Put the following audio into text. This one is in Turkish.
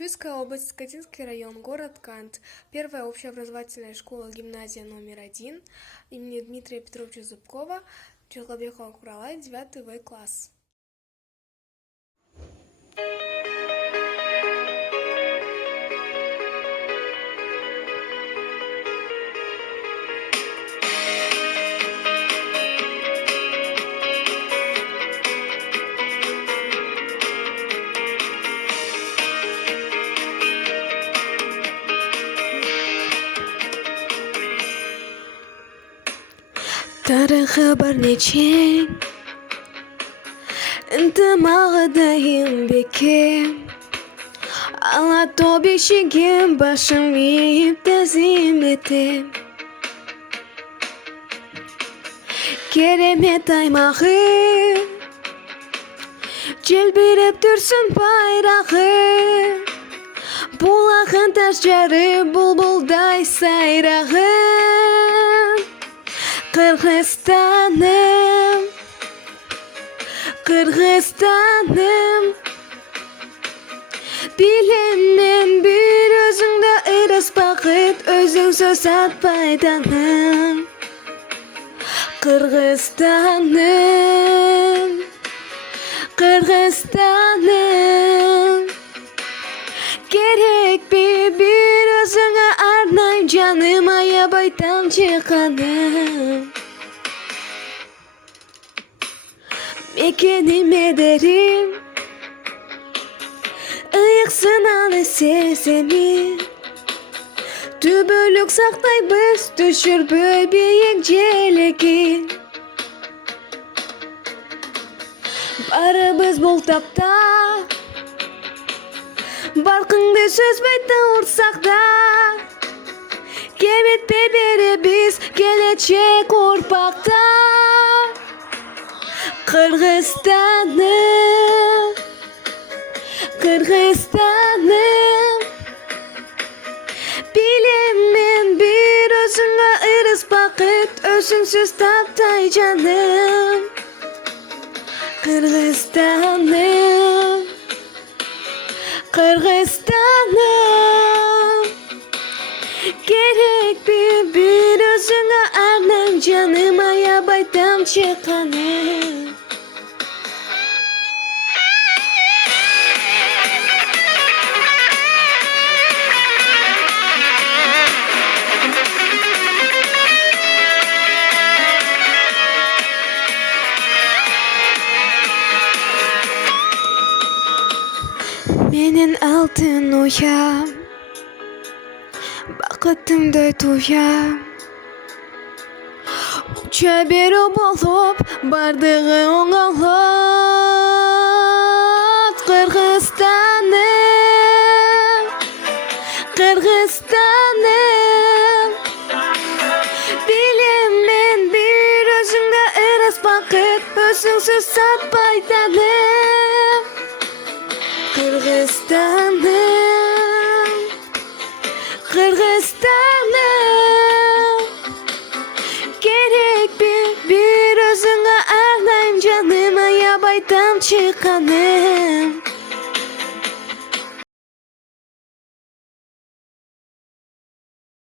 Чуйская область, Скатинский район, город Кант. Первая общеобразовательная школа, гимназия №1 имени Дмитрия Петровича Зубкова, Челобекова Куралай, 9 В класс. Тарихы бірнеше, ынтымағы еңбекке, алатау бешігім башым иіп тәзім етем. Керемет аймағы, желбіреп тұрсын байрағы, бұлағын тас жары бұлбұлдай сайрағы. Kırgızistan'ım, Kırgızistan'ım, bilemem bir özüngde ırыс бақыт, өзің сөз атпайданым. Kırgızistan'ım, Kırgızistan'ım, gerek bir özüңе арнайым жаным, аябайдан çıkanım. Mekenim ederim, ıyıksınalı sesimi, tübülük saktayбыз, düşürбөй биік желеги. Барыбыз бұл тапта, барқыңды сөзбейді ұрсақ да, кебетпе бері біз келечек ұрпақта. Kırgızistan'ım, Kırgızistan'ım, bilemem bir özüңе ырыс бақыт, өзүңсүз таптай жаным. Kırgızistan'ım, Kırgızistan'ım, gerek bir özüңe арнайым жаным, аябайдан çıkanım. Менің алтын ұям, бақытымдай туям, ұча беру болып, бардығы оңалат. Kırgızistan'ım, Kırgızistan'ım, bilemem bir özüңе ырыс бақыт, өзүңсүз сатпайданым. Kırgızistan'ım, Kırgızistan'ım, gerek bir özüңe арнайым жаным, аябайдан çıkanım.